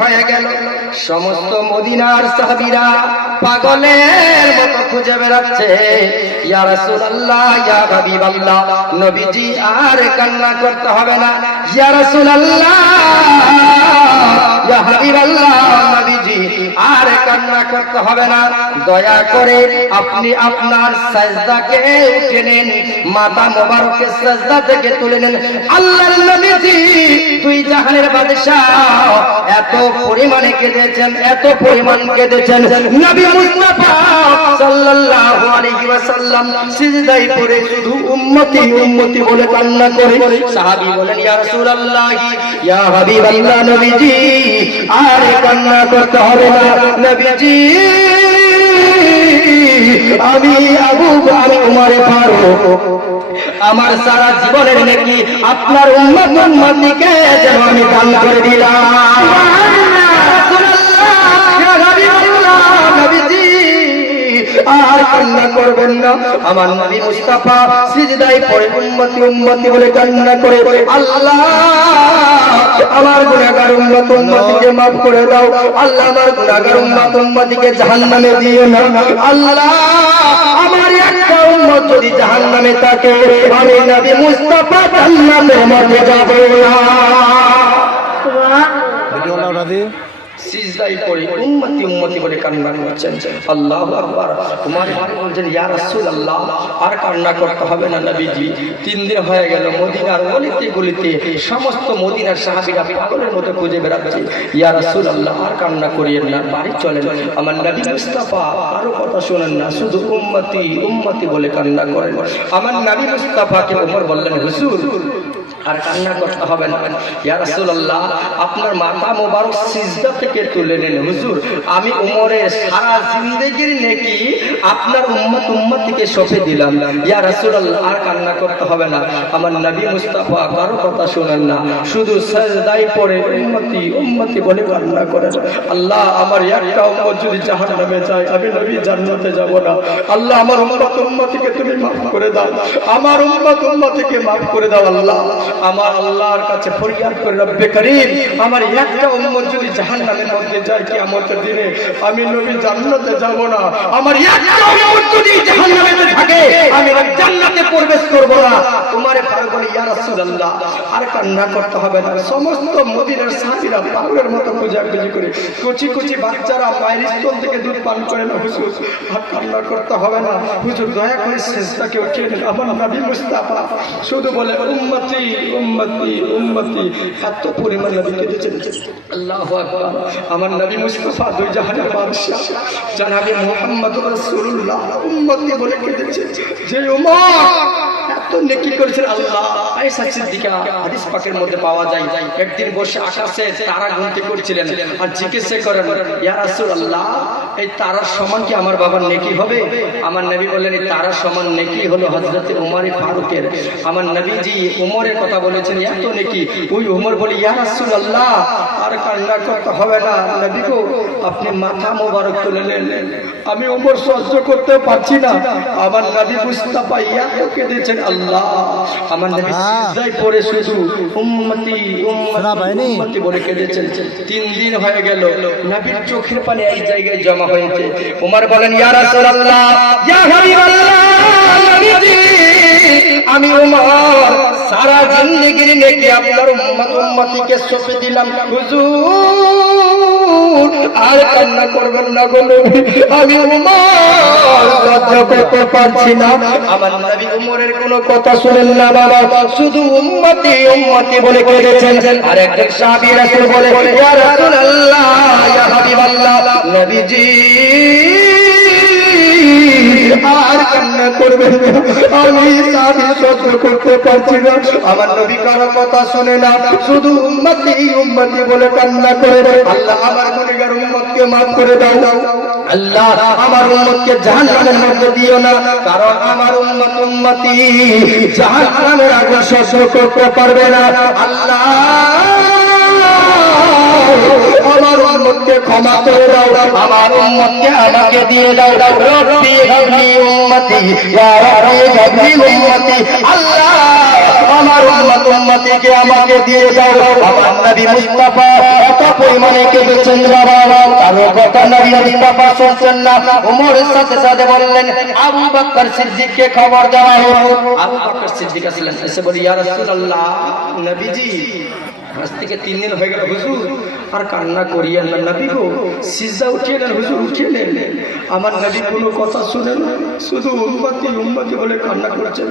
হয়ে গেল সমস্ত মদিনার সাহাবীরা পাগলের মতো খুঁজে বেড়াচ্ছে ইয়া রাসূলুল্লাহ ইয়া হাবিবাল্লাহ নবীজি আর কান্না করতে হবে না ইয়া রাসূলুল্লাহ ইয়া হাবিবাল্লাহ নবীজি আর কান্না করতে হবে না দয়া করে আপনি আপনার সাজদাকে উঠে নেন মাথা মোবারকের সাজদা থেকে তুলে নেন আল্লাহর নবীজি দুই জাহানের বাদশা এত পরিমাণে কেঁদেছেন এত পরিমাণ কেঁদেছেন নবী মুস্তাফা সাল্লাল্লাহু আলাইহি ওয়াসাল্লাম সিজদায় পড়ে শুধু উম্মতি উম্মতি বলে কান্না করে সাহাবী বলেন ইয়া রাসূলুল্লাহ ইয়া হাবিবাল্লাহ নবীজি আর কান্না করতে হবে না নবীজি আমি আবু বকর উমর ফারুক আমার সারা জীবনের নেকি আপনার উম্মতকে যেন আমি দান করে দিলাম আর কান্না করবেন না আমার নবী মুস্তাফা সিজদায় পড়ে উম্মতি উম্মতি বলে কান্না করে আল্লাহ আমার গুনাহগার উম্মত উম্মতিকে maaf করে দাও আল্লাহ আমার গুনাহগার উম্মত উম্মতিকে জাহান্নামে দিও না আল্লাহ আমার একটা উম্মত যদি জাহান্নামে থাকে আমি নবী মুস্তাফা জান্নাতের মধ্যে যাব না ভিডিও নাও রাজি সিজদায় পড়ে উম্মতি উম্মতি বলে কান্না করছেন আল্লাহু আকবার তোমার ভাই বলেন ইয়া রাসূলুল্লাহ আর কান্না করতে হবে না নবীজি 3 দিন হয়ে গেল মদিনার গলিতে গলিতে সমস্ত মদিনার সাহাবীরা পাগলের মতো খুঁজে বেড়াচ্ছে ইয়া রাসূলুল্লাহ আর কান্না করিয়েন না বাড়ি চলেন আমার নবী মুস্তাফা কারো কথা শুনেন না শুধু উম্মতি উম্মতি বলে কান্না করেন আমার নবী মুস্তাফাকে ওমর বললেন হুজুর আর কান্না করতে হবে না ইয়া রাসূলুল্লাহ আপনার মাথা মোবারক সিজদা থেকে তুলে নেন হুজুর আমি ওমরের সারা জিন্দেগীর নেকি আপনার উম্মত উম্মতিকে সঁপে দিলাম ইয়া রাসূলুল্লাহ আর কান্না করতে হবে না আমার নবী মুস্তাফা কারো কথা শুনেন না শুধু সিজদায় পড়ে উম্মতি উম্মতি বলে কান্না করেন আল্লাহ আমার একটা উম্মত যদি জাহান্নামে যায় আমি নবী জান্নাতে যাব না আল্লাহ আমার উম্মত উম্মতিকে তুমি maaf করে দাও আমার উম্মত উম্মতিকে maaf করে দাও আল্লাহ আমার আল্লাহর কাছে ফরিয়াদ করে রব্বে করিম আমার একটা উম্মত যদি জাহান্নামের মধ্যে যায় কিয়ামতের দিনে আমি নবী জান্নাতে যাব না আমার একটা উম্মত যদি জাহান্নামে থাকে আমি জান্নাতে প্রবেশ করব না তোমারে পাগল ইয়া রাসূলুল্লাহ আর কান্না করতে হবে না সমস্ত মদিনার সাহাবীরা পাগলের মতো খোঁজাখুঁজি করে কুচি কুচি বাচ্চারা মায়ের স্তন থেকে দুধ পান করে না হুজুর আর কান্না করতে হবে না হুজুর দয়া করে সিজদাকে উঠিয়ে নিন আমার নবী মুস্তাফা শুধু বলে উম্মতি উম্মতি উম্মতি এত পরিমাণ নবী কেঁদেছেন আল্লাহু আকবার আমার নবী মুস্তাফা দুই জাহানের বাদশা জনাবে মুহাম্মদুর রাসূলুল্লাহ উম্মতি বলে কেঁদেছেন যে উমর এত নেকি করেছেন আল্লাহ আয়েশা সিদ্দিকা হাদিস পাকের মধ্যে পাওয়া যায় একদিন বসে আকাশে তারা গুনতে করছিলেন আর জিজ্ঞেস করেন ইয়া রাসূলুল্লাহ এই তারার সমান কি আমার বাবার নেকি হবে আমার নবী বললেন এই তারার সমান নেকি হলো হযরত উমর ফারুকের আমার নবীজি উমরের কথা বলেছেন এত নেকি ওই উমর বলে ইয়া রাসূলুল্লাহ আর কান্না করতে হবে না নবী গো আপনি মাথা মোবারক তুলে নেন আমি উমর সহ্য করতে পারছি না আমার নবী মুস্তাফা এত কেঁদেছেন আল্লাহ আমার নবী সিজদায় পড়ে শুধু উম্মতি উম্মতি উম্মতি বলে কেঁদেছেন 3 দিন হয়ে গেল নবীর চোখের পানি এই জায়গায় জমা হয়েছে উমর বলেন ইয়া রাসূলুল্লাহ ইয়া হাবিবাল্লাহ নবীজি আমি উমর সারা জিন্দেগীর নেকি আপনার উম্মত উম্মতিকে সঁপে দিলাম হুজুর আর কান্না করবেন না গো নবী আমি উমর সহ্য করতে পারছি না আমার নবী উমরের কোনো কথা শুনেন না বাবা শুধু উম্মতি উম্মতি বলে কেঁদেছেন আর একজন সাহাবী রাসূল বলে ইয়া রাসূলুল্লাহ ইয়া হাবিবাল্লাহ নবীজি আর কান্না করবেন আমি সাথে সহ্য করতে পারছি না আমার নবী কারো কথা শুনে না শুধু উম্মতি উম্মতি বলে কান্না করে আল্লাহ আমার গুনাহগার উম্মতকে maaf করে দাও আল্লাহ আমার উম্মতকে জাহান্নামের মধ্যে দিও না কারণ আমার উম্মত উম্মতি জাহান্নামের আগুন সহ্য করতে পারবে না আল্লাহ আমার উম্মতকে ক্ষমা করে দাও আমার উম্মতকে আমাকে দিয়ে দাও রব্বি হাবলি উম্মতি ইয়া রাব্বি হাবলি উম্মতি আল্লাহ আমার উম্মত উম্মতিকে আমাকে দিয়ে দাও। আমার নবী মুস্তাফা এত পরিমাণে কেঁদেছেন বাবা, কারো কথা নবী মুস্তাফা শুনছেন না। ওমরের সাথে সাথে বললেন আবু বকর সিদ্দিককে খবর দেওয়া হোক। আবু বকর সিদ্দিক আসলেন, এসে বলি ইয়া রাসূলুল্লাহ, নবীজি আজ থেকে 3 দিন হয়ে গেল হুজুর, আর কান্না করিয়েন না নবী গো, সিজদা উঠিয়ে নেন হুজুর, উঠিয়ে নেন। আমার নবী কোনো কথা শুনেন না, শুধু উম্মতি উম্মতি বলে কান্না করছেন।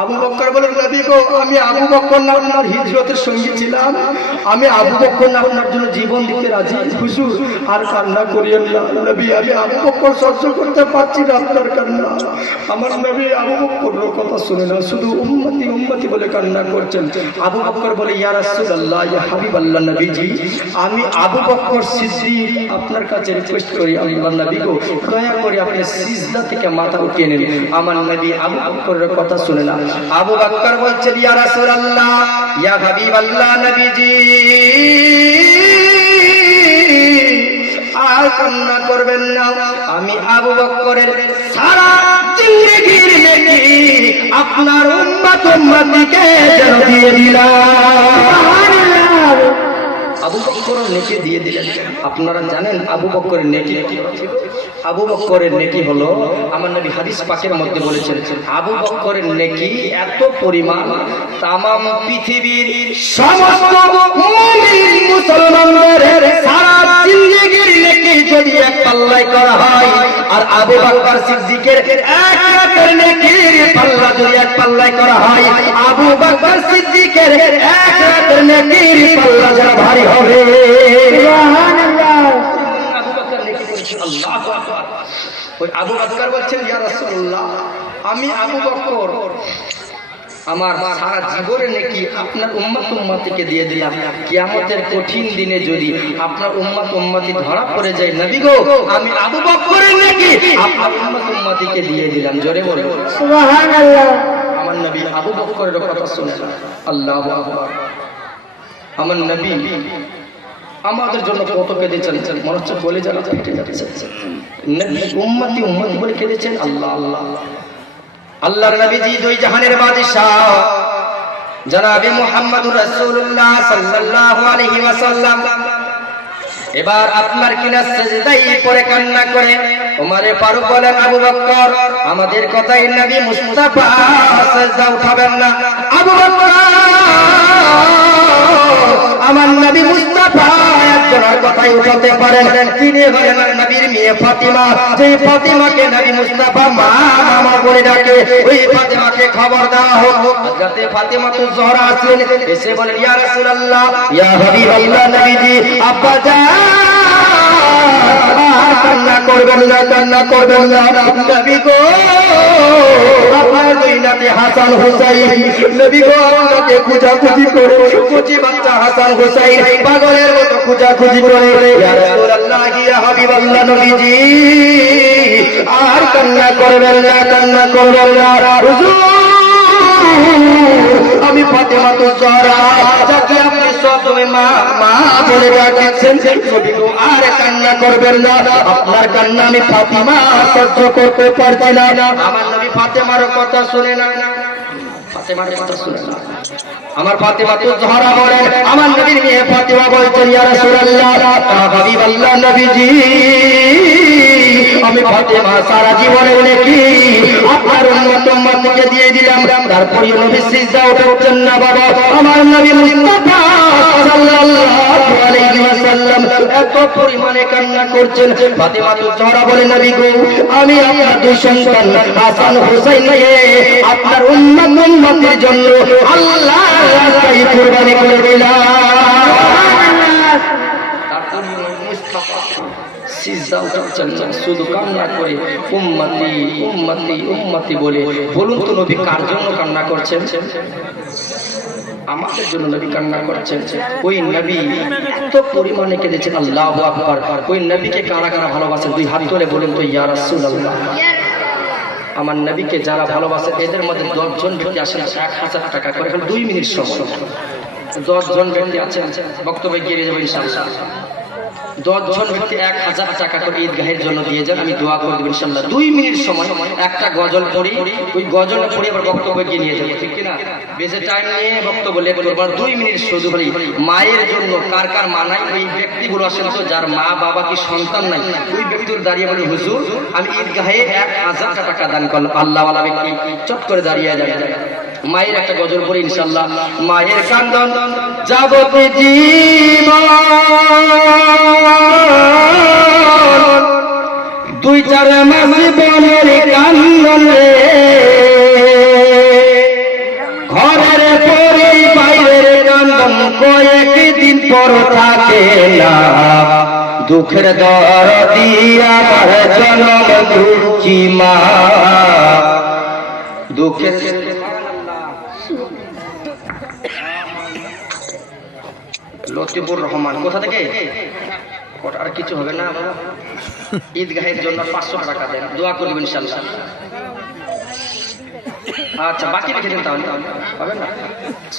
আবু বকর বলেন নবী গো, আমি আবু বকর না আপনার হিজরতের সঙ্গী ছিলাম, আমি আবু বকর না আপনার জন্য জীবন দিতে রাজি হুজুর, আর কান্না করিয়েন না নবী, আমি আবু বকর সহ্য করতে পারছি না আপনার কান্না। আমার নবী আবু বকরের কথা শুনে না, শুধু উম্মতি উম্মতি বলে কান্না করছেন। আবু বকর বলে ইয়া রাসূলুল্লাহ, ইয়া হাবিবাল্লাহ নবীজি, আমি আবু বকর সিদ্দিক আপনার কাছে রিকোয়েস্ট করি, আল্লাহর নবী গো দয়া করে আপনি সিজদা থেকে মাথা উঠিয়ে নেন। আমার নবী আবু বকরের কথা শুনে না। আবু বকর বলছেন ইয়া রাসূলুল্লাহ, ইয়া হাবিবাল্লাহ নবীজি, আর কান্না করবেন না, আমি আবু বকরের সারা জিন্দেগীর নেকি আপনার উম্মত উম্মতিকে যেন দিয়ে দিলাম। আবু বকরের নেকি দিয়ে দিলেন। আপনারা জানেন আবু বকরের নেকি কি? আবু বকরের নেকি হলো, আমার নবী হাদিস পাকের মধ্যে বলেছেন, আবু বকরের নেকি এত পরিমাণ তামাম পৃথিবীর সমস্ত মুমিন মুসলমানদের সারা জিন্দেগীর নেকি যদি এক পাল্লায় করা হয়, আর আবু বকর সিদ্দিকের এক রাতের নেকির পাল্লা যদি এক পাল্লায় করা হয়, আবু বকর সিদ্দিকের এক রাতের নেকির পাল্লা যারা ভারী হবে। সুবহানাল্লাহ। আবু বকর নেকি করেছে, আল্লাহু আকবার। ওই আবু বকর বলছেন ইয়া রাসূলুল্লাহ, আমি আবু বকর আমার সারা জীবনের নেকি আপনার উম্মত উম্মতিকে দিয়ে দিলাম। কিয়ামতের কঠিন দিনে যদি আপনার উম্মত উম্মতি ধরা পড়ে যায় নবী গো, আমি আবু বকরের নেকি আপনার উম্মত উম্মতিকে দিয়ে দিলাম। জোরে বলুন সুবহানাল্লাহ। আমার নবী আবু বকরের কথা শুনে আল্লাহু আকবার। আমার নবী আমাদের জন্য কত কেঁদেছেন, মনে হচ্ছে বলে যারা ফেটে যাচ্ছে। নবী উম্মতি উম্মতি বলে কেঁদেছেন। আল্লাহ আল্লাহ। আল্লাহর নবীজি দুই জাহানের বাদশা জনাবে মুহাম্মদুর রাসূলুল্লাহ সাল্লাল্লাহু আলাইহি ওয়াসাল্লাম এবার আপনার কিনা সিজদায় পড়ে কান্না করে ওমরে ফারুক বলেন আবু বকর, আমাদের কথাই নবী মুস্তাফা সিজদা উঠাবেন না। আবু বকর, আমার নবী মুস্তাফা একজনের কথাই উঠাতে পারেন, তিনি হলেন নবীর মেয়ে ফাতিমা। যে ফাতিমাকে নবী মুস্তাফা মা মামা বলে ডাকে, ওই ফাতিমাকে খবর দেওয়া হোক। হযরতে ফাতিমাতুজ জোহরা আসলেন, এসে বলেন ইয়া রাসূলুল্লাহ, ইয়া হাবিবাল্লাহ নবীজি, আব্বা জান কান্না করবেন না, কান্না করবেন না নবী গো, আপনার দুই নাতি হাসান হুসাইন, নবী গো আপনাকে খুঁজাখুঁজি করে, কুচি বাচ্চা হাসান হুসাইন পাগলের মতো খুঁজাখুঁজি করে। ইয়া রাসূলুল্লাহ, ইয়া হাবিবাল্লাহ নবীজি, আর কান্না করবেন না, কান্না করবেন না। হুজুর, আমি ফাতেমাতুজ জোহরা, যাকে আপনি সবসময় মা মা বলে ডাকছেন, নবী গো আর কান্না করবেন না, আপনার কান্না আমি ফাতিমা সহ্য করতে পারছি না। আমার নবী ফাতেমার কথা শুনে না, ফাতেমার কথা শুনে না। আমার ফাতেমাতুজ জোহরা বলেন, আমার নবীর মেয়ে ফাতিমা বলছেন ইয়া রাসূলুল্লাহ, হাবিবাল্লাহ নবীজি, আমি ফাতেমা সারা জীবনের নেকি আপনার উম্মত উম্মতকে দিয়ে দিলাম। তারপরে নবী সিজদা উঠছেন না বাবা। আমার নবী মুস্তাফা সাল্লাল্লাহু আলাইহি ওয়াসাল্লাম এত পরিমাণে কান্না করছেন। ফাতেমাতুজ জোহরা বলে নবী গো, আমি আপনার দুই সন্তান হাসান হুসাইনকে আপনার উম্মত উম্মতের জন্য আল্লাহর রাস্তায় কুরবানি করে দিলাম। সিজদা উঠাচ্ছেন না, শুধু কান্না করে উম্মতি উম্মতি উম্মতি বলে। বলুন তো নবী কার জন্য কান্না করছেন? আমাদের জন্য নবী কান্না করছেন। ওই নবী এত পরিমাণে কেঁদেছেন, আল্লাহু আকবার। ওই নবীকে কারা কারা ভালোবাসেন দুই হাত তুলে বলেন তো ইয়া রাসূলুল্লাহ। আমার নবীকে যারা ভালোবাসে এদের মধ্যে 10 জন ব্যক্তি আসেন 1000 টাকা করে, এখন 2 মিনিট সময় 10 জন ব্যক্তি আছেন, বক্তব্য গিয়ে যাবে ইনশাআল্লাহ। 10 জন ব্যক্তি 1000 টাকা করে ঈদগাহের জন্য দিয়ে যান, আমি দোয়া করে দেব ইনশাআল্লাহ। 2 মিনিট সময় একটা গজল পড়ি, ওই গজল পড়ে আবার বক্তব্য গিয়ে নিয়ে যাবো, ঠিক কিনা? বেশি টাইম নিয়ে বক্তব্য লেট করবো না, 2 মিনিট শুধু বলি মায়ের জন্য কার কার মা নাই, ওই ব্যক্তিগুলো আসেন তো যার মা বাবা কি সন্তান নাই, ওই ব্যক্তির দাঁড়িয়ে বলি হুজুর আমি ঈদগাহে 1000 টাকা দান করলাম। আল্লাহওয়ালা ব্যক্তি চট করে দাঁড়িয়ে যাবে, মায়ের একটা গজল পড়ি ইনশাআল্লাহ। মায়ের কান্দন যাবতীয় জীবন 2-4 মাস বনের কান্দন রে, ঘরের পরে বাইরের কান্দন কয়েকদিন পর থাকে না, দুঃখের দরদি আমার জনম দুঃখী মা, দুঃখের লতিফুর রহমান কোথা থেকে? আর কিছু হবে না, ঈদগাহের জন্য 500 টাকা দেন, দোয়া করবেন ইনশাআল্লাহ। আচ্ছা বাকি রেখে দিন তাহলে, হবে না?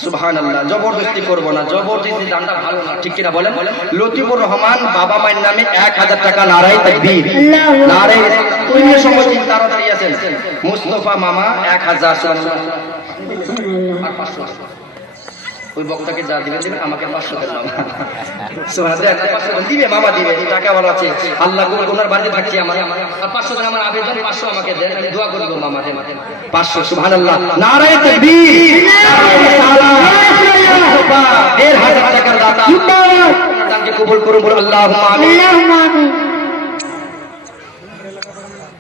সুবহানাল্লাহ, জবরদস্তি করব না, জবরদস্তি দানটা ভালো না, ঠিক কিনা বলেন? লতিফুর রহমান বাবা মায়ের নামে 1000 টাকা, নারায়ে তাকবীর, নারায়ে তুই সময় তাড়াতাড়ি আছেন। মুস্তাফা মামা 1000, আর 500 ওই বক্তাকে যা দিবেন দিবেন, আমাকে 500 দিলাম। সুবহানাল্লাহ, 500 দিবে মামা, দিবে টাকা ভালো আছে, আল্লাহ ওনার বাড়িতে থাকছি আমার, আর 500 দেন আমার আবেদন, 500 আমাকে দেন, আমি দোয়া করব মামা দেন 500। সুবহানাল্লাহ, নারায়ে তাকবীর, সালাম, 1500 টাকার দাতা দানকে কবুল করুন, বলুন আল্লাহুম্মা আমিন।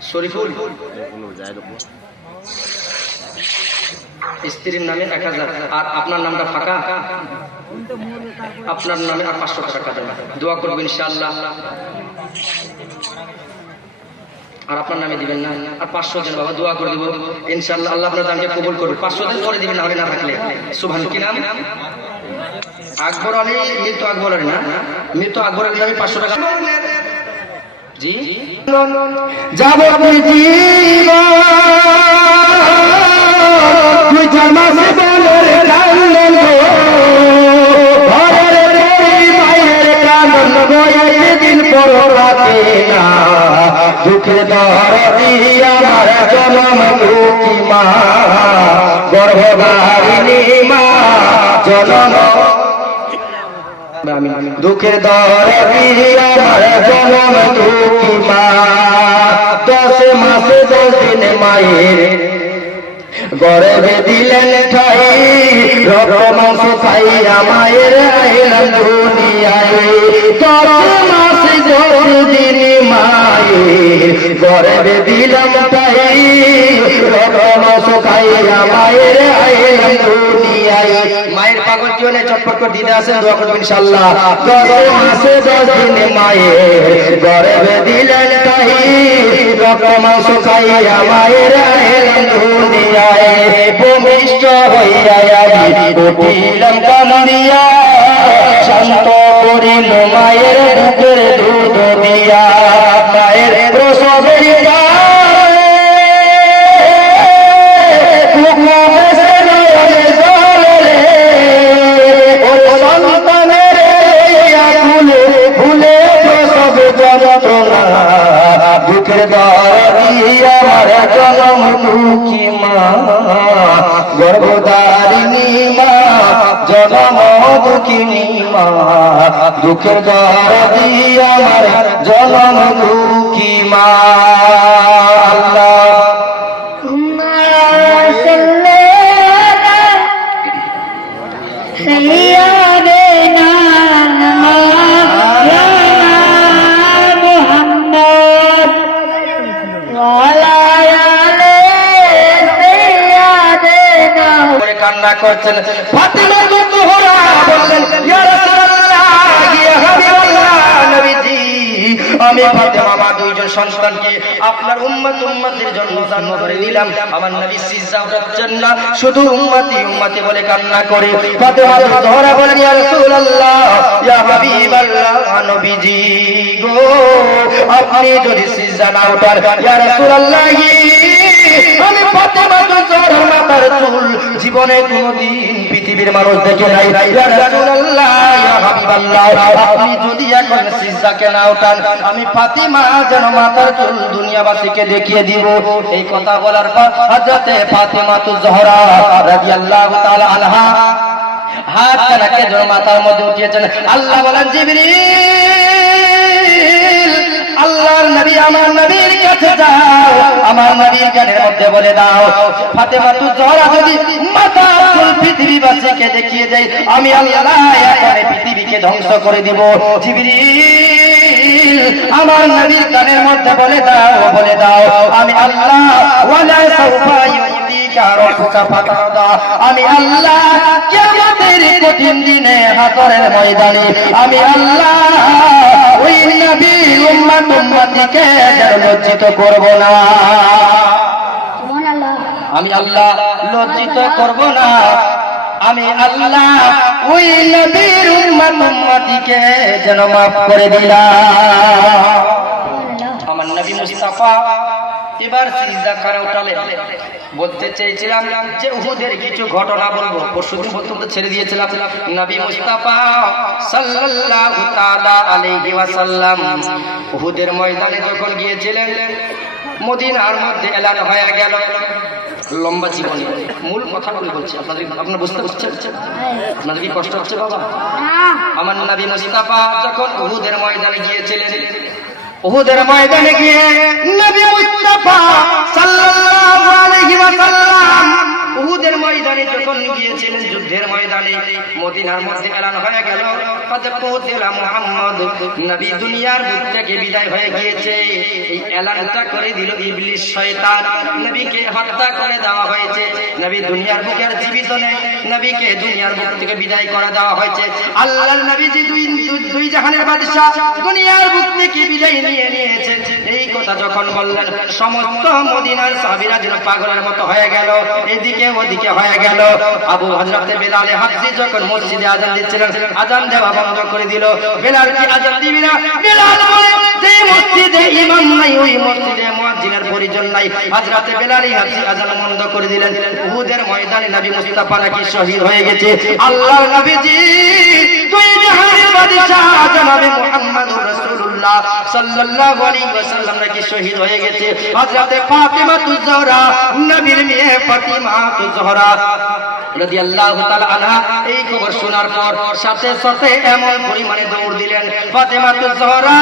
শরীফুল স্ত্রীর নামে 1000, আর আপনার নামটা ফাঁকা, আপনার নামে আর 500 টাকা দেন, দোয়া করবেন ইনশাআল্লাহ। আর আপনার নামে দিবেন না, আর 500 দেন বাবা, দোয়া করে দেব ইনশাআল্লাহ, আল্লাহ আপনার দানকে কবুল করবে। 500 দেন, পরে দিবেন, না হলে না থাকলে। সুবহান, কি নাম? আকবর আলী, মৃত আকবর আলী না, মৃত আকবর আলী নামে 500 টাকা। জি যাবো জীবন 2-4 মাস বনের কান্দন, ঘরের বাইরের কান্দন কয়েকদিন পর রাতে না, দুঃখের দরদি আমার জনম দুঃখী মা, গর্ভধারিণী মা জনম, দুঃখের দরদি আমার জনম দুঃখী মা, 10 মাসে 10 দিন মায়ের গর্ভে দিলেন ঠাই, রক্ত মাংস খাইয়া মায়ের আইলাম দুনিয়ায়, 10 মাসে 10 দিন মায়ের গর্ভে দিলাম ঠাই, রক্ত মাংস খাইয়া মায়ের আইলাম দুনিয়ায়। মায়ের পাগল কেউ নেই, চটপট করে দিতে আসেন, দোয়া করবেন ইনশাআল্লাহ। 10 মাসে 10 দিন মায়ের গর্ভে দিলেন ঠাই, রক্ত মাংস খাইয়া মায়ের আইলাম দুনিয়ায়, ভূমিষ্ঠ হইয়া আমি উঠিলাম কান্দিয়া, শান্ত করিল মায়ের বুকের দুধ দিয়া, মায়ের প্রসবের সন্তানের ফুলে ফুলে প্রসব যন্ত্রণা, দুঃখের দরদি আমার জনম দুঃখী মা, গর্ভধারিণী মা জনম দুঃখিনী মা, দুঃখের দরদি আমার জনম দুঃখী মা। কান্না করছেন, ফাতিমা জোহরা বললেন, ইয়া রাসূলুল্লাহ, ইয়া হাবিবাল্লাহ, নবীজি আমি ফাতিমা মা 2 জন সন্তানকে আপনার উম্মতের জন্য দান করে দিলাম, আমার নবী সিজদা উঠাচ্ছেন না, শুধু উম্মতি বলে কান্না করে। ফাতিমা জোহরা বলেন, ইয়া রাসূলুল্লাহ, ইয়া হাবিবাল্লাহ, নবীজি গো আপনি যদি সিজদা না উঠান, ইয়া রাসূলুল্লাহ আমি ফাতেমা জোহরা মাথার চুল জীবনে কোনোদিন পৃথিবীর মানুষ দেখে নাই। ইয়া রাসূলুল্লাহ, ইয়া হাবিবাল্লাহ, আপনি যদি এখন সিজদাকে না ওঠান, আমি ফাতেমা যেন মাথার চুল দুনিয়াবাসীকে দেখিয়ে দিব। এই কথা বলার পর হযরতে ফাতেমা জোহরা রাদিয়াল্লাহু তাআলা আনহা হাত কানাকে যেন মাথার মধ্যে উঠিয়েছেন। আল্লাহ বলেন, জিবরিল, আল্লাহর নবী আমার নবীর কাছে যাও, আমার নবীর কানের মধ্যে বলে দাও, ফাতেমা জোহরা যদি মাথার চুল পৃথিবীবাসীকে দেখিয়ে দেয়, আমি আল্লাহ একেবারে পৃথিবীকে ধ্বংস করে দিব। জিবরিল, আমার নবীর কানের মধ্যে বলে দাও, বলে দাও, আমি আল্লাহ ওয়ালা সাউফা ইউতিকা রাব্বুকা ফাতারদা, আমি আল্লাহ কিয়ামতের কঠিন দিনে হাসরের ময়দানে আমি আল্লাহ ওই নবীর উম্মতকে লজ্জিত করব না। আমি আল্লাহ লজ্জিত করব না। আমি আল্লাহ ওই নবীর উম্মতকে যেন মাফ করে দিলাম। আমার নবী মুস্তাফা এবার সিজদা করে উঠলেন। বলতে চেয়েছিলাম যে উহুদের কিছু ঘটনা বলবো, পরশুদিন বলতে ছেড়ে দিয়েছিলাম। নবী মুস্তাফা সাল্লাল্লাহু তাআলা আলাইহি ওয়াসাল্লাম উহুদের ময়দানে যখন গিয়েছিলেন, মদিনার মধ্যে এলান হয়ে গেল। লম্বা জীবনী, মূল কথাগুলো বলছি, আপনারা বুঝতে পারছেন? আপনাদের কি কষ্ট হচ্ছে বাবা? আমার নবী মুস্তাফা যখন উহুদের ময়দানে গিয়েছিলেন, উহুদের ময়দানে গিয়ে নবী মুস্তাফা সাল্লাল্লাহু আলাইহি ওয়াসাল্লাম উহুদের ময়দানে যখন গিয়েছিলেন, যুদ্ধের ময়দানে, মদিনার মধ্যে এলান হয়ে গেল কদ কুতিলা মুহাম্মদ, নবী দুনিয়ার বুক থেকে বিদায় হয়ে গিয়েছে। এই এলানটা করে দিল ইবলিস শয়তান, নবীকে হত্যা করে দেওয়া হয়েছে। নবী দুনিয়ার বুকে আর জীবিত নেই, নবীকে দুনিয়ার বুক থেকে বিদায় করে দেওয়া হয়েছে। আল্লাহর নবী যে দুই জাহানের বাদশা, দুনিয়ার বুক থেকে বিদায় নিয়ে নিয়েছে, এই কথা যখন বললেন, সমস্ত মদিনার সাহাবীরা যেন পাগলের মতো হয়ে গেল, এদিকে ওদিকে হয়ে গেল। আবু হযরতে বেলাল হাবশী যখন মসজিদে আযান দিচ্ছিলেন, আযান দেওয়া বন্ধ করে দিল। বেলাল কি আযান দিবি না? বেলাল বলে, যে মসজিদে ইমাম নাই ওই মসজিদে মুয়াজ্জিনের পরিজন নাই। হযরতে বেলাল হাবশী আযান বন্ধ করে দিলেন। উহুদের ময়দানে নবী মুস্তাফা নাকি শহীদ হয়ে গেছে। আল্লাহর নবীজি দুই জাহানের বাদশা জনাবে মুহাম্মদুর রাসূলুল্লাহ সাল্লাল্লাহু আলাইহি ওয়াসাল্লাম নাকি শহীদ হয়ে গেছে। হযরতে ফাতেমা জোহরা, নবীর মেয়ে ফাতেমা জোহরা রাদিয়াল্লাহু তাআলা আনহা এই খবর শোনার পর সাথে সাথে এমন পরিমাণে দৌড় দিলেন। ফাতেমা জোহরা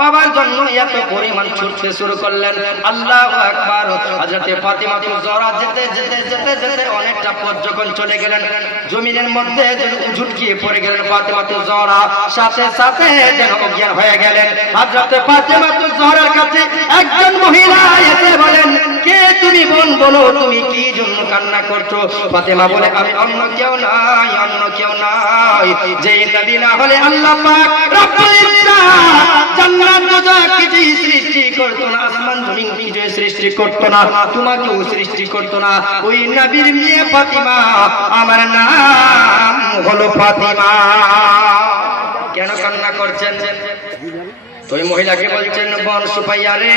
বাবার জন্য এত পরিমাণ ছুটতে শুরু করলেন। আল্লাহু আকবার। হযরতে ফাতেমা জোহরা যেতে যেতে যেতে যেতে অনেকটা পথ যখন চলে গেলেন, জমিনের মধ্যে যেন ঝুটকিয়ে পড়ে গেলেন ফাতেমা জোহরা, সাথে সাথে যেন অজ্ঞান হয়ে গেলেন। হযরতে ফাতেমা জোহরার কাছে একজন মহিলা এসে বলেন, কে তুমি? বোন বলো, তুমি কি জন্য কান্না করছো? ফাতেমা বলে, আমি অন্য কেউ নাই, অন্য কেউ নাই, যে নবী না হলে আল্লাহ পাক রব্বুল ইজ্জাত জান্নাত দোজখ কিছুই সৃষ্টি করতো না, আসমান জমিন কিছুই সৃষ্টি করতো না, তোমাকেও সৃষ্টি করতো না। ওই নবীর মেয়ে ফাতেমা, আমার নাম হলো ফাতেমা। কেন কান্না করছেন? তো ওই মহিলাকে বলছেন, বোন সুফাইয়া রে,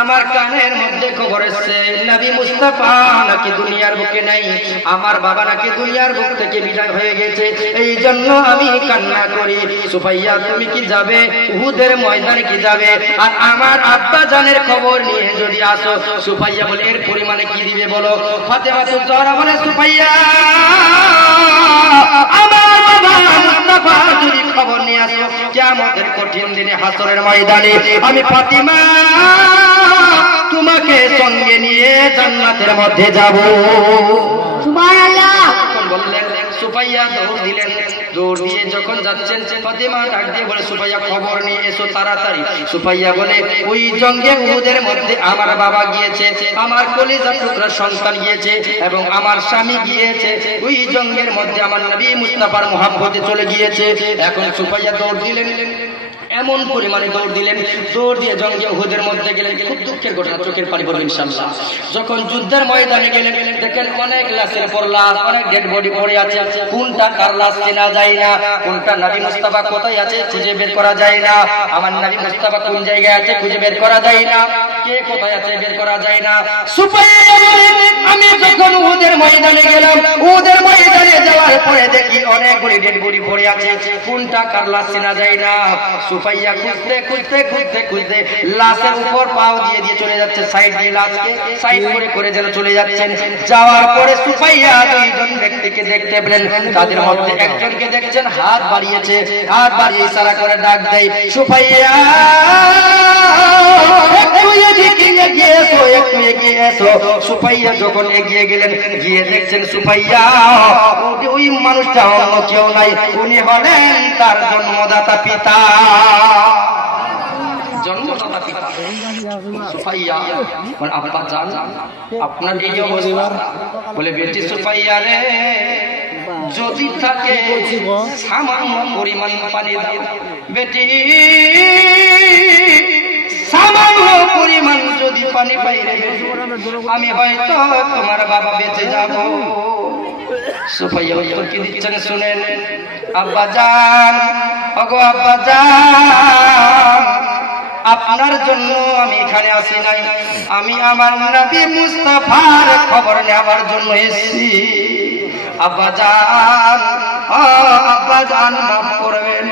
আমার কানের মধ্যে খবর এসেছে নবী মুস্তাফা নাকি দুনিয়ার বুকে নাই, আমার বাবা নাকি দুনিয়ার বুক থেকে বিদায় হয়ে গেছে, এই জন্য আমি কান্না করি। সুফাইয়া, তুমি কি যাবে উহুদের ময়দানে? কি যাবে? আর আমার আব্বা জানের খবর নিয়ে যদি আসো। সুফাইয়া বলে, এর পরিমাণে কি দিবে বলো? ফাতেমা জোহরা বলে, সুফাইয়া, আমার বাবা মুস্তাফা যদি খবর নিয়ে আসো, কিয়ামতের কঠিন দিনে হাসরের ময়দানে আমি ফাতেমা তোমাকে সঙ্গে নিয়ে জান্নাতের মধ্যে যাব। সুবহানাল্লাহ। বললেন, সুফাইয়া দৌড় দিলেন। দৌড় দিয়ে যখন যাচ্ছেন, ফাতেমা ডাক দিয়ে বলে, সুফাইয়া খবর নিয়ে এসো তাড়াতাড়ি। সুফাইয়া বলে, ওই জঙ্গে উহুদের মধ্যে আমার বাবা গিয়েছে, আমার কলিজার টুকরা সন্তান গিয়েছে এবং আমার স্বামী গিয়েছে। ওই জঙ্গের মধ্যে আমার নবী মুস্তাফার মুহাব্বতে চলে গিয়েছে। এখন সুফাইয়া দৌড় দিলেন। এমন পরিমাণে দৌড় দিলেন, দৌড় দিয়ে জঙ্গে উহুদের মধ্যে গেলেন। খুব দুঃখের ঘটনা, চোখের পানি পড়বে ইনশাআল্লাহ। যখন যুদ্ধের ময়দানে গেলেন, দেখেন অনেক লাশের পর লাশ, অনেক ডেড বডি পড়ে আছে। কোনটা কার লাশ চেনা যায় না, কোনটা নবী মুস্তাফা কোথায় আছে খুঁজে বের করা যায় না। আমার নবী মুস্তাফা কোন জায়গায় আছে খুঁজে বের করা যায় না, কে কোথায় আছে বের করা যায় না। সুফাইয়া বলেন, আমি যখন উহুদের ময়দানে গেলাম, উহুদের ময়দানে যাওয়ার পরে দেখি অনেকগুলি ডেড বডি পড়ে আছে, কোনটা কার লাশ চেনা যায় না। সুফাইয়া খুঁজতে খুঁজতে খুঁজতে খুঁজতে লাশের উপর পাও দিয়ে দিয়ে চলে যাচ্ছে, সাইড দিয়ে লাশকে সাইড করে যেন চলে যাচ্ছেন। যাওয়ার পরে সুফাইয়া দুইজন ব্যক্তিকে দেখতে পেলেন, তাদের মধ্যে একজনকে দেখছেন হাত বাড়িয়েছে, হাত বাড়িয়ে ইশারা করে ডাক দেয়, সুফাইয়া একটু এগিয়ে এসো, একটু এগিয়ে এসো। সুফাইয়া যখন এগিয়ে গেলেন, গিয়ে দেখছেন সুফাইয়া ওই মানুষটা অন্য কেউ নাই, উনি হলেন তার জন্মদাতা পিতা, জন্মদাতা পিতা। সুফাইয়া মানে আব্বা জান, আপনার এই অবস্থা? বলে বেটি সুফাইয়া রে, যদি থাকে সামান্য পরিমাণ পানি দাও বেটি, সামান্য পরিমাণ যদি পানি পাই রে, আমি হয়তো তোমার বাবা বেঁচে যাব। সুফাইয়া উত্তর কি দিচ্ছেন শুনেন, আব্বা জান, ওগো আব্বা জান, আপনার জন্য আমি এখানে আসি নাই, আমি আমার নবী মুস্তাফার খবর নেওয়ার জন্য এসেছি। আব্বা জান, আব্বা জান মাফ করবেন,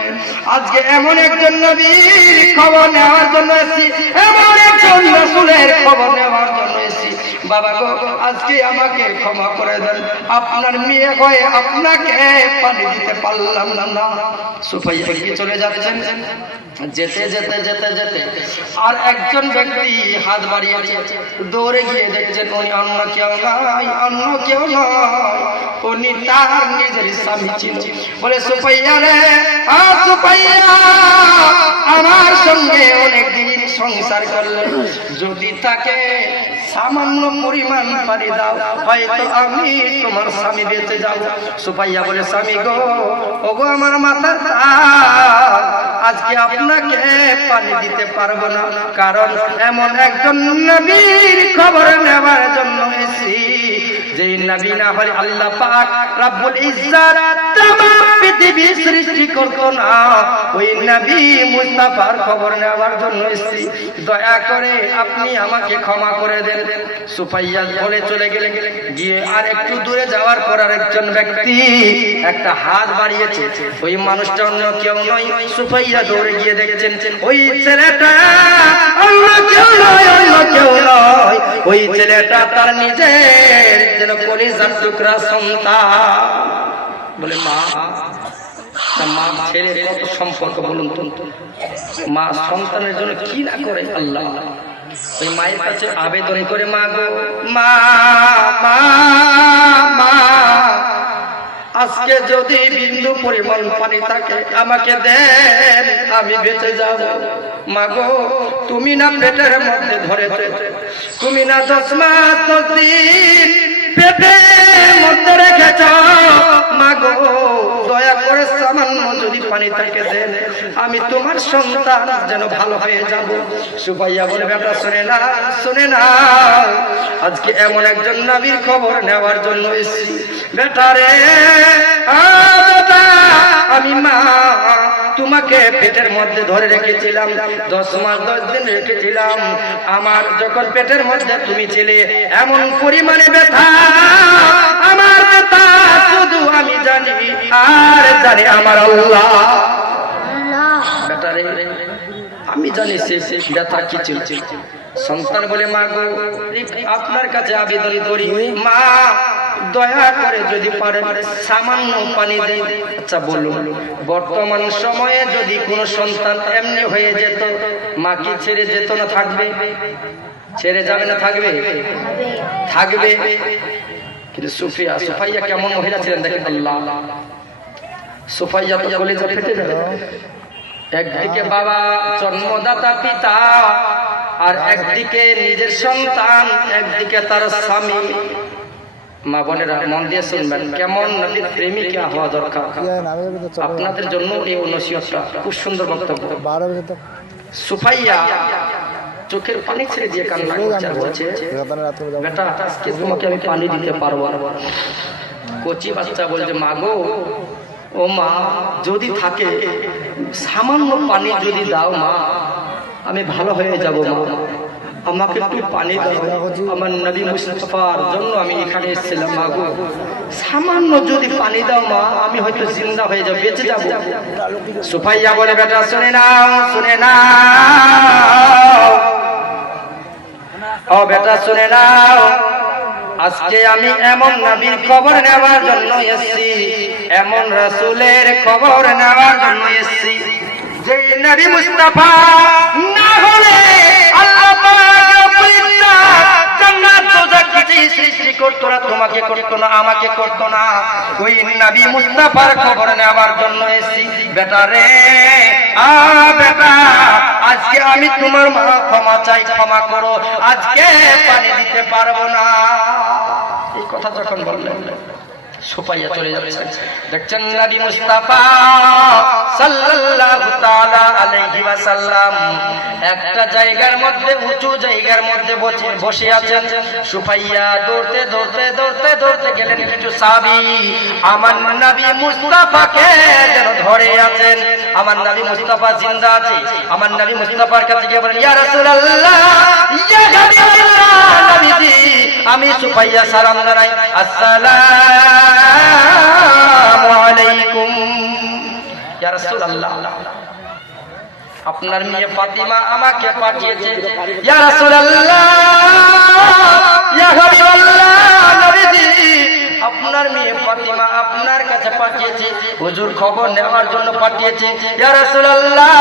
আজকে এমন একজন নবীর খবর নেওয়ার জন্য এসেছি, এমন একজন রাসূলের খবর নেওয়ার জন্য এসেছি। বাবা গো, আজকে আমাকে ক্ষমা করে দেন, আপনার মেয়ে হয়ে আপনাকে পানি দিতে পারলাম না। সুফাইয়া কি চলে যাচ্ছেন, যেতে যেতে যেতে যেতে আর একজন ব্যক্তি হাত বাড়িয়েছে, দৌড়ে গিয়ে দেখছেন উনি অন্য কেউ নয়, অন্য কেউ নয়, উনি তার নিজের স্বামী ছিল। বলে সুফাইয়া রে, সুফাইয়া আমার সঙ্গে অনেকদিন সংসার করলে, যদি তাকে সামান্য পরিমাণ পানি দাও, হয়তো আমি তোমার স্বামী বেঁচে যাব। সুফাইয়া বলে, স্বামী গো, ওগো আমার মাথার তাজ, আজকে আপনাকে পানি দিতে পারবো না, কারণ এমন একজন নবীর খবর নেওয়ার জন্য এসেছি, যে নবী না হলে আল্লাহ পাক রব্বুল ইজ্জত তাম পৃথিবী সৃষ্টি করত না। ওই নবী মুস্তাফার খবর নেওয়ার জন্য এসেছি, দয়া করে আপনি আমাকে ক্ষমা করে দেন। সুফাইয়া বলে চলে গেলে, গিয়ে আর একটু দূরে যাওয়ার পর আরেকজন ব্যক্তি একটা হাত বাড়িয়েছে, ওই মানুষটা অন্য কেউ নয়। সুফাইয়া দৌড়ে গিয়ে দেখেছেন ওই ছেলেটা অন্য কেউ নয়, অন্য কেউ নয়, ওই ছেলেটা তার নিজের যেন কলিজার টুকরা সন্তান। বলে মা, মা ছেলের কত সম্পর্ক বলুন তো, মা সন্তানের জন্য কি না করে। আল্লাহ ওই মায়ের কাছে আবেদন করে, মা গো, মা মা মা, আজকে যদি বিন্দু পরিমাণ পানি থাকে আমাকে দেন, আমি বেঁচে যাব। মা গো, তুমি না পেটের মধ্যে ধরেছ, তুমি না 10 মাস 10 দিন পেটের মধ্যে রেখেছ, মা গো দয়া করে সামান্য যদি পানি থাকে দেন, আমি তোমার সন্তান যেন ভালো হয়ে যাব। সুফাইয়া বলে, বেটা শুনে না, শুনে না, আজকে এমন একজন নবীর খবর নেওয়ার জন্য এসেছি। বেটা রে, বেটা, আমি মা তোমাকে পেটের মধ্যে ধরে রেখেছিলাম, 10 মাস 10 দিন রেখেছিলাম। আমার যখন পেটের মধ্যে তুমি ছিলে, এমন পরিমাণে ব্যথা, আমার ব্যথা শুধু আমি জানি আর জানি আমার আল্লাহ। বেটারে, আমি জানি সে ব্যথা কি ছিল। সন্তান বলে, মা গো, আপনার কাছে আবেদন করি, মা দয়া করে যদি পারে সামান্য পানি দেন। আচ্ছা বলুন, বর্তমান সময়ে যদি কোনো সন্তান এমনি হয়ে যেত, মা কি ছেড়ে যেত না থাকবে? ছেড়ে যাবে না থাকবে? থাকবে। কিন্তু সুফাইয়া কেমন মহিলা ছিলেন দেখেন। আল্লাহ, সুফাইয়া তো বলে ফেটে যাবে। একদিকে বাবা জন্মদাতা পিতা, আর একদিকে নিজের সন্তান, একদিকে তার স্বামী। মা বোনেরা মন দিয়ে শুনবেন, কেমন নবীর প্রেমিকা হওয়া দরকার। আপনাদের জন্য এই নসিহতটা, খুব সুন্দর বক্তব্য। সুফাইয়া চোখের পানি ছেড়ে দিয়ে কান্না করছে, আর বলছে বেটা আজকে তোমাকে আমি পানি দিতে পারবো না। কচি বাচ্চা বলছে মা গো, ও মা যদি থাকে সামান্য পানি যদি দাও মা, আমি ভালো হয়ে যাব মা, আমাকে একটু পানি দাও, আমার নবী মুস্তাফার জন্য আমি এখানে এসেছিলাম মা গো, সামান্য যদি পানি দাও মা, আমি হয়তো জিন্দা হয়ে যাব, বেঁচে যাব। সুফাইয়া বলে বেটা শুনে নাও, শুনে নাও, ও বেটা শুনে নাও, আজকে আমি এমন নবীর খবর নেওয়ার জন্য এসেছি, এমন রাসূলের খবর নেওয়ার জন্য এসেছি, যে নবী মুস্তাফা না হলে আল্লাহ পাক জান্নাত দোজখ কিছুই সৃষ্টি করতো না, তোমাকে করতো না, আমাকে করতো না। ওই নবী মুস্তাফার খবর নেওয়ার জন্য এসেছি। বেটা রে, বেটা আজকে আমি তোমার মা ক্ষমা চাই, ক্ষমা করো, আজকে পানি দিতে পারবো না। এই কথা যখন বললেন সুফাইয়া চলে যাচ্ছে। দেখছেন নবী মুস্তাফা সাল্লাল্লাহু তাআলা আলাইহি ওয়াসাল্লাম একটা জায়গার মধ্যে, উঁচু জায়গার মধ্যে বসে আছেন। সুফাইয়া দৌড়তে দৌড়তে দৌড়তে দৌড়তে গেলেন, কিছু সাহাবী আমার নবী মুস্তাফাকে যেন ধরে আছেন। আমার নবী মুস্তাফা জিন্দা আছে। আমার নবী মুস্তাফার কাছে গিয়ে বলেন, ইয়া রাসূলুল্লাহ, ইয়া হাবিবাল্লাহ, নবীজি আমি সুফাইয়া সালাম জানাই, আসসালামু আলাইকুম। ইয়া রাসূলুল্লাহ, আপনার মেয়ে ফাতিমা আমাকে পাঠিয়েছে। ইয়া রাসূলুল্লাহ, ইয়া হাবিবাল্লাহ, নবীজি আপনার মেয়ে ফাতিমা আপনার কাছে পাঠিয়েছে, হুজুর খবর নেওয়ার জন্য পাঠিয়েছে। ইয়া রাসূলুল্লাহ,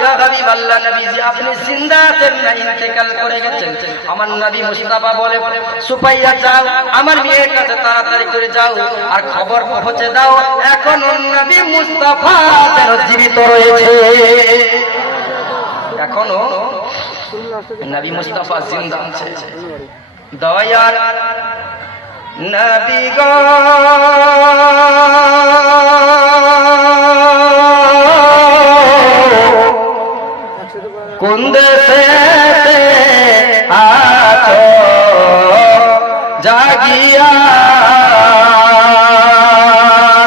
ইয়া হাবিবাল্লাহ, নবীজি আপনি জিন্দা আছেন না ইন্তেকাল করে গেছেন? আমার নবী মুস্তাফা বলে, সুফাইয়া যাও, আমার মেয়ের কাছে তাড়াতাড়ি করে যাও আর খবর পৌঁছে দাও, এখন নবী মুস্তাফা যেন জীবিত রয়েছে, এখনো নবী মুস্তাফা জিন্দা আছে। দয়ার নবী গো, কোন দেশে আছো জাগিয়া,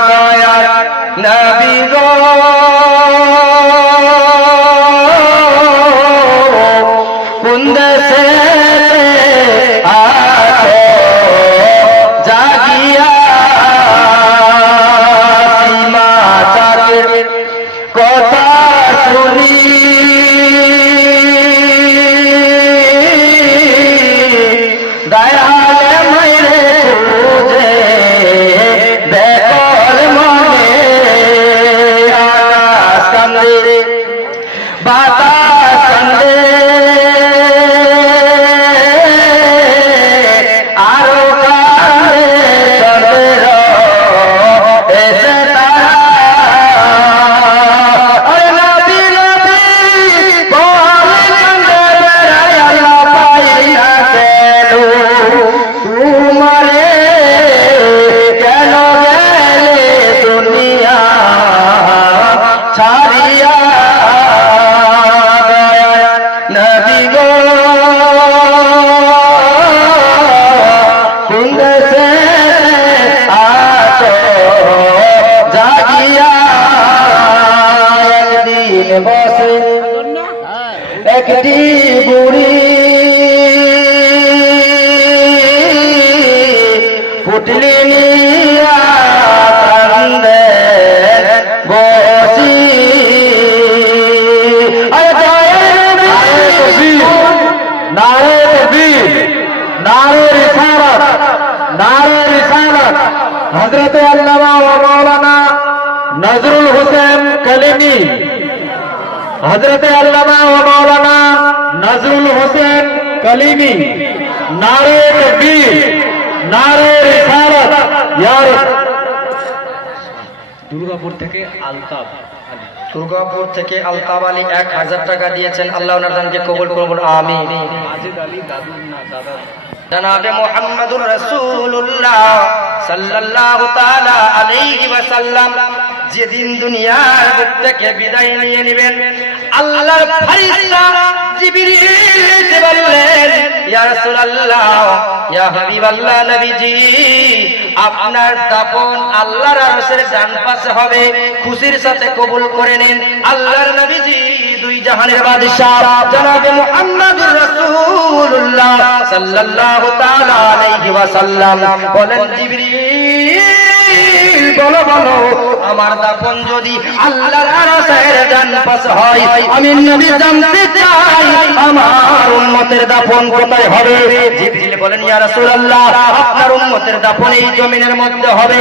দয়ার নবী গো, কোন দেশে আছো জাগিয়া, সীমাচারের কথা শুনি দয়ালে মাইরে খুঁজে বেকল মনে, আকাশ কান্দে বাতাস কান্দে, আরো কান্দে চন্দ্র এসে তারা, নবী নবী বলে কান্দে বেড়াই, আল্লাহ পাই না কেন তোমারে, কেন গেলে দুনিয়া ছাড়িয়া, দয়ার নবী গো, কোন দেশে আছো জাগিয়া, একদিন বসে একটি বুড়ি পুটলি নিয়া কান্দে বসি, নারে তকবীর, নারে রিসালাত, নারে রিসালাত। হযরত আল্লামা ওয়া মাওলানা নজরুল হোসেন কলিমি, হযরত আল্লামা ওয়া মাওলানা নজরুল হোসেন কলিমি, নারে তকবীর, নারে রিসালাত। ইয়ার দুর্গাপুর থেকে আলতাফ আলী, দুর্গাপুর থেকে আলতাফ আলী 1000 টাকা দিয়েছেন, আল্লাহ ওনার দানকে কবুল করুন, আমিন। মাজেদ আলী দাদুর না দাদা জনাবে মুহাম্মদুর রাসূলুল্লাহ সাল্লাল্লাহু তাআলা আলাইহি ওয়াসাল্লাম যেদিন দুনিয়ার বুক থেকে বিদায় নিয়ে নেবেন, আল্লাহর ফেরেশতা জিবরিল এসে বললেন, ইয়া রাসূলুল্লাহ, ইয়া হাবিবাল্লাহ, নবীজি আপনার দাফন আল্লাহর আরশের ডান পাশে হবে, খুশির সাথে কবুল করে নিন। আল্লাহর নবীজি দুই জাহানের বাদশা জনাবে মুহাম্মদুর রাসূলুল্লাহ সাল্লাল্লাহু তাআলা আলাইহি ওয়াসাল্লাম বলেন, জিবরিল বলো বলো, আমার দাফন যদি আল্লাহর আরশের ডান পাশে হয়, আমি নবী জানতে চাই আমার উম্মতের দাফন কোথায় হবে? জিবরিল বলেন, ইয়া রাসূলুল্লাহ, আপনার উম্মতের দাফন এই জমিনের মধ্যে হবে।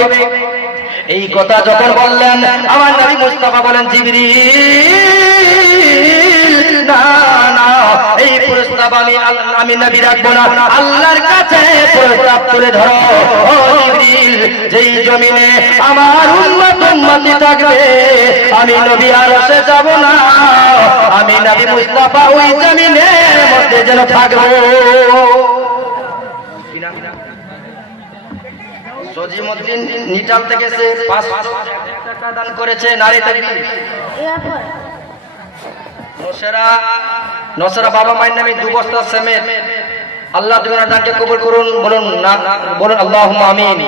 এই কথা যখন বললেন, আমার নবী মুস্তাফা বলেন, জিবরিল না না, এই প্রস্তাব আমি নবী রাখবো না, আল্লাহর কাছে প্রস্তাব তুলে ধরো। ও জিবরিল, যেই জমিনে আমার উম্মতি থাকবে, আমি নবী আরশে যাব না, আমি নবী মুস্তাফা ওই জমিনের মধ্যে যেন থাকবো। সজিমউদ্দিন নিটাল থেকে এসে 500 টাকা দান করেছে। নারী তাকবীর। নসরা বাবা মায়ের নামে 2 বস্তা সিমেন্ট, আল্লাহ তোমার দানকে কবুল করুন। বলুন না, বলুন আল্লাহুম্মা আমিন।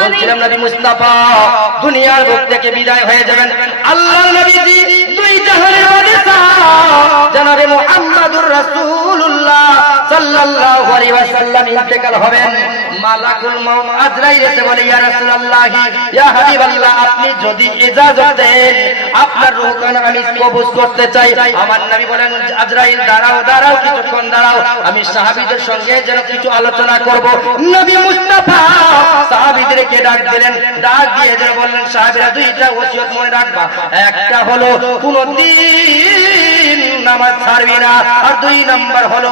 বলছিলাম নবী মুস্তাফা দুনিয়ার বুক থেকে বিদায় হয়ে যাবেন, আল্লাহর নবীজি দুই জাহানের বাদশা জনাবে মুহাম্মদুর রাসূলুল্লাহ সাল্লাল্লাহু আলাইহি ওয়াসাল্লাম ইন্তেকাল হবেন। মালাকুল মউত আজরাইল এসে বলে, ইয়া রাসূলুল্লাহ, ইয়া হাবিবাল্লাহ, আপনি যদি ইজাজত দেন আপনার রূহখান আমি কবজ করতে চাই। আমার নবী বলেন, আজরাইল দাঁড়াও দাঁড়াও, কিছুক্ষণ দাঁড়াও, আমি সাহাবীদের সঙ্গে যেন কিছু আলোচনা করব। নবী মুস্তাফা সাহাবীদেরকে ডাক দিলেন, ডাক দিয়ে যেন বললেন, সাহাবীরা দুইটা ওসিয়ত মনে রাখবা, একটা হলো কোনদিন নামাজ ছাড়বি না, আর 2 নাম্বার হলো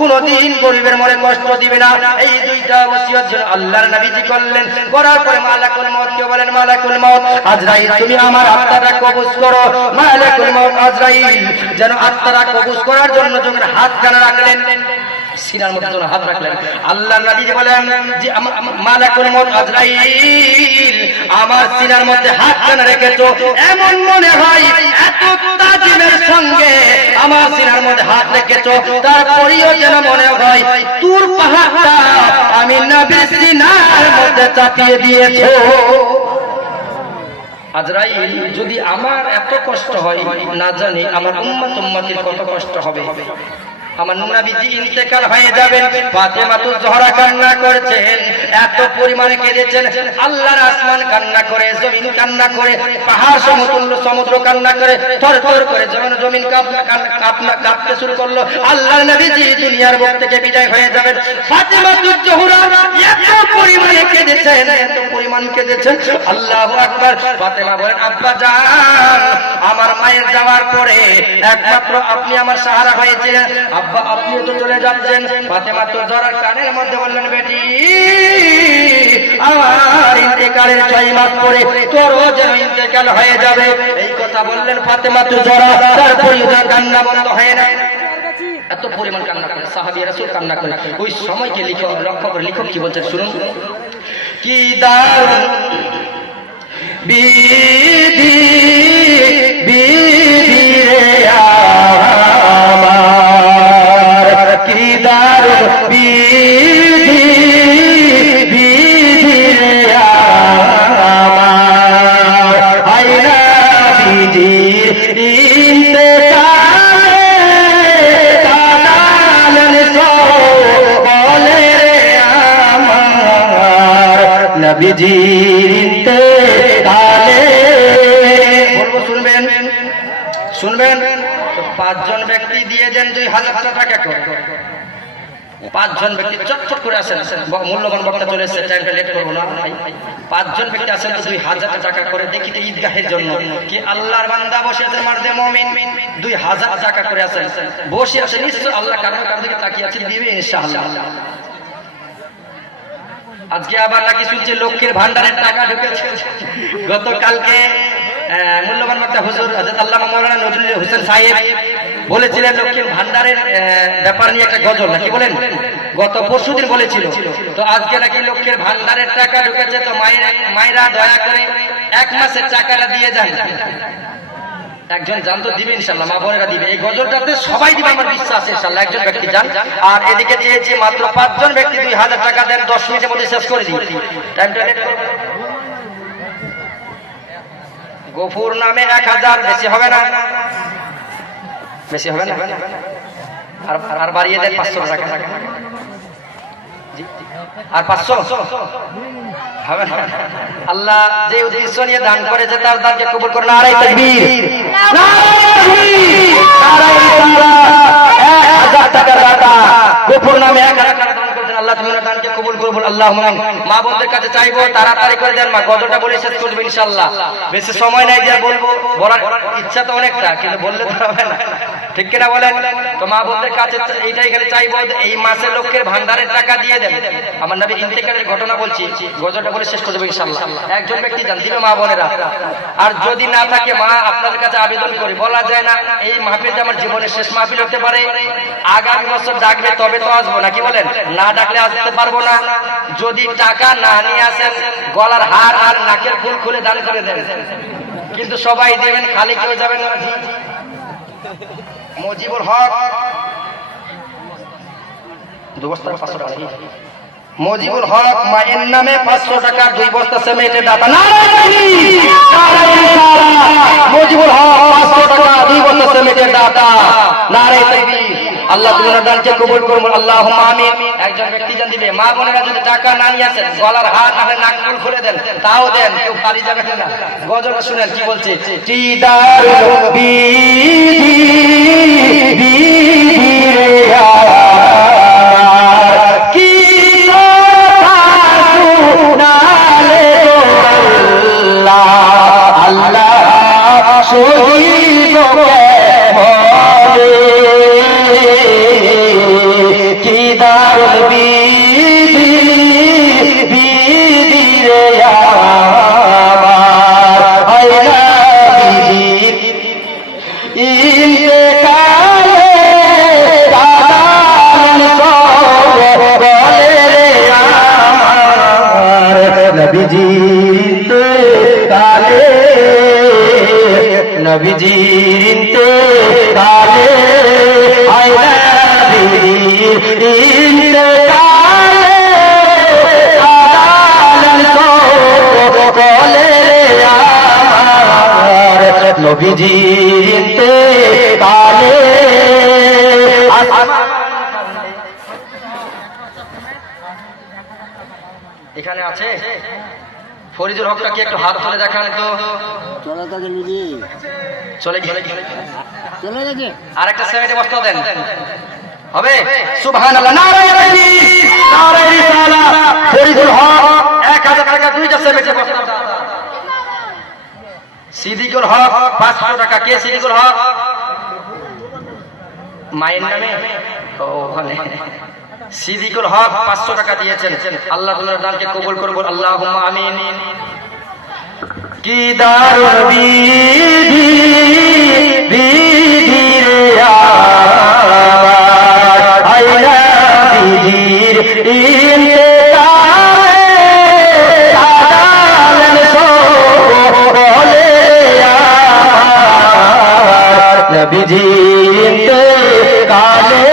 কোনদিন গরিবের মনে কষ্ট দিবি না। এই দুইটা ওসিয়ত যেন আল্লাহর নবীজি করলেন। করার পরে মালাকুল মউত কে বলেন, মালাকুল মউত, আজরাইল তুমি আমার আত্মাটা কবজ করো। মালাকুল মউত আজরাইল যেন আত্মাটা কবজ করার জন্য যখন হাত কানা রাখলেন, সিনার মধ্যে যখন হাত রাখলেন, আল্লাহর নবীজি বলেন যে মালাকুল মউত আজরাইল আমার সিনার মধ্যে হাত কানা রেখেছো, এমন মনে হয় এত তাজিমের সঙ্গে আমার সিনার মধ্যে হাত রেখেছো, তারপরেও যেন মনে হয় তুর পাহাড়টা আমি নবীর সিনার মধ্যে চাপিয়ে দিয়েছো। আজরাইল যদি আমার এত কষ্ট হয়, না জানি আমার উম্মতির কত কষ্ট হবে। আমার নবীজি ইন্তেকাল হয়ে যাবেন, ফাতেমাতুজ জোহরা কান্না করেছেন, এত পরিমাণে কেঁদেছেন, আল্লাহর আসমান কান্না করে, জমিন কান্না করে, পাহাড় সমুদ্র কান্না করে, থরথর করে জমিন কাঁপতে শুরু করলো। আল্লাহর নবীজি দুনিয়ার বুক থেকে বিদায় হয়ে যাবেন। ফাতেমাতুজ জোহরা এত পরিমাণে কেঁদেছেন, এত পরিমাণ কেঁদেছেন, আল্লাহু আকবার। ফাতেমা বলেন, আব্বা জান, আমার মায়ের যাওয়ার পরে একমাত্র আপনি আমার সাহারা হয়েছিলেন, আব্বা আপনিও তো চলে যাচ্ছেন। ফাতেমা তো জোহরার কানের মধ্যে বললেন, বেটি আমার ইন্তেকালের 6 মাস পরে তোরও যেন ইন্তেকাল হয়ে যাবে। এই কথা বললেন ফাতেমা তো জোহরা, তারপরে কান্না বন্ধ হয় না। এত পরিমাণ কান্না করে সাহাবী রাসূল কান্না করে। ওই সময়কে লক্ষ্য করে লেখক কি বলছেন শুনুন, কি দারুণ বিধি বিধি রে আমার, কি দারুণ বিধি বিধি রে আমার, আইনা বিধি ইন্তেকালে কাটালেন বলে রে আমার, নবীজির ইন্তেকালে। বলবো শুনবেন শুনবেন। 5 জন ব্যক্তি দিয়ে দেন 2000 টাকা করে। 5 জন ব্যক্তি চটচট করে আসেন, মূল্যবান বক্তা চলে এসেছে, টাইমটা লেট করবো না। 5 জন ব্যক্তি আসেন 2000 টাকা করে, দেখি তো ঈদগাহের জন্য কি আল্লাহর বান্দা বসে আছেন, মারদে মুমিন 2000 টাকা করে আসেন, বসে আছেন, নিশ্চয় আল্লাহ কারো দিকে তাকিয়ে আছে, দিবে ইনশাআল্লাহ। আজকে আবার নাকি শুনছে লক্ষ্মীর ভান্ডারের টাকা ঢুকেছে। গতকালকে মূল্যবান বক্তা হুজুর হযরত আল্লামা মাওলানা নজরুল হোসেন সাহেব বলেছিলেন লক্ষ্মীর ভান্ডারের ব্যাপার নিয়ে একটা গজল নাকি বলেন, গত পরশুদিন বলেছিল। তো আজকে নাকি লক্ষ্মীর ভান্ডারের টাকা ঢুকেছে, তো মায়েরা দয়া করে 1 মাসের টাকাটা দিয়ে যান। একজন জান তো দিবে ইনশাল্লাহ, মা বোনেরা দিবে। এই গজলটাতে সবাই দিবে আমার বিশ্বাস ইনশাল্লাহ। একজন ব্যক্তি যান। আর এদিকে চেয়েছি মাত্র 5 জন ব্যক্তি 2000 টাকা দেন, 10 মিনিটের মধ্যে শেষ করে দিই। টাইমটা লেট করব। গফুর নামে 1000, বেশি হবে না? বেশি হবে না? আর বাড়িয়ে দেন 500 টাকা। আর 500 হবে না? আল্লাহ যে উদ্দেশ্য নিয়ে দান করেছে তার দানকে কবুল করুন। নারায়ে তাকবীর, নারায়ে রিসালাত। 1000 টাকার দাতা গফুর নামে 1000 টাকা দান করেছেন। আল্লাহ তুমি দানকে কবুল করুন, আল্লাহুম্মা আমিন। মা বোনদের কাছে চাইবো তাড়াতাড়ি করে দেন, মা গজলটা বলে শেষ করবে ইনশাআল্লাহ। বেশি সময় নাই যে বলবো, বলার ইচ্ছা তো অনেকটা, কিন্তু বললে তো হবে না, ঠিক কিনা বলেন? তো মা বোনদের কাছে এইটাই এখানে চাইবো, এই মাসে লক্ষ্যের ভান্ডারের টাকা দিয়ে দেন। আমার নবীর ইন্তেকালের ঘটনা বলছি, গজলটা বলে শেষ করে দেবো ইনশাআল্লাহ। একজন ব্যক্তি জান দিবে মা বোনেরা। আর যদি না থাকে, মা আপনাদের কাছে আবেদন করি, বলা যায় না এই মাহফিলটা আমার জীবনের শেষ মাহফিল হতে পারে, আগামী বছর ডাকবে তবে তো আসবো, নাকি বলেন? না ডাকলে আসতে পারবো না। যদি টাকা না নিয়ে আসেন, গলার হার আর নাকের ফুল খুলে দান করে দেন, কিন্তু সবাই দেবেন, খালি কেউ যাবেন না। মজিবুল হক 2 বস্তা 500 টাকা। মজিবুল হক মায়ের নামে 500 টাকা 2 বস্তা সিমেন্টের দাতা। মজিবুল হক 500 টাকা 2 বস্তা সিমেন্টের দাতা। নারায়ে তাকবীর। আল্লাহ তোমার দানকে কবুল করুন, আল্লাহুম্মা আমিন। একজন ব্যক্তি জান দিবে। মা বোনেরা যদি টাকা না নিয়ে আসেন, গলার হার না নাক ফুল খুলে দেন, তাও দেন, কেউ খালি যাবে না। গজলটা শুনেন কি বলছে। টিদার নবীজির ইন্তেকালে, আয়না নবীর ইন্তেকালে, আদালন সকলে আমার। নবীজির ইন্তেকালে এখানে আছে ফরিদুল হকটা কি একটু হাত তুলে দেখান তো। চলে গেছে। আর একটা সেমেন্টে বস্তা দেন, হবে? সুবহানাল্লাহ। নারায়ে তাকবীর, নারায়ে রিসালাত। ফরিদুল হক 1000 টাকা 2টা সেমেন্টে বস্তা। সিদ্দিকুল হক 500 টাকা। কে সিদ্দিকুল হক? মায়ের নামে ওখানে সিদ্দিকুল হক 500 টাকা দিয়েছেন। আল্লাহ তোমার দানকে কবুল করুন, আল্লাহুম্মা আমিন। কি দারুণ বিধি, বিধি রে আমার, আয়না বিধির ইন্তেকালে, আদালন সকলে আমার। নবীজির ইন্তেকালে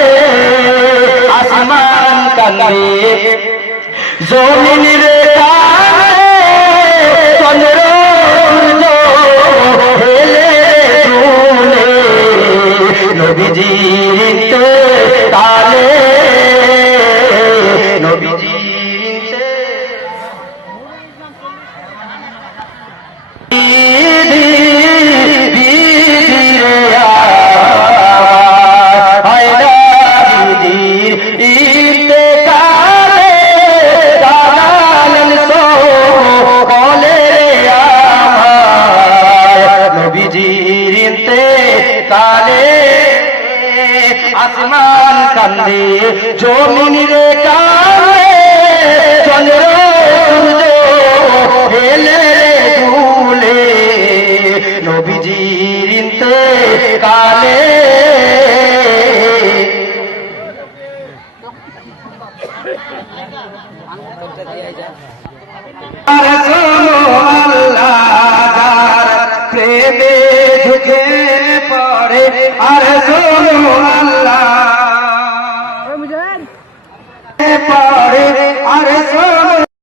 আসমান কান্দে, জমিন রে কান্দে, চন্দ্র হেলে দুলে। নবীজির ইন্তেকালে, নবীজির আসমান কান্দে, জমিন রে কান্দে, চন্দ্র সূর্য হেলে দুলে। নবীজির ইন্তেকালে আর শোনো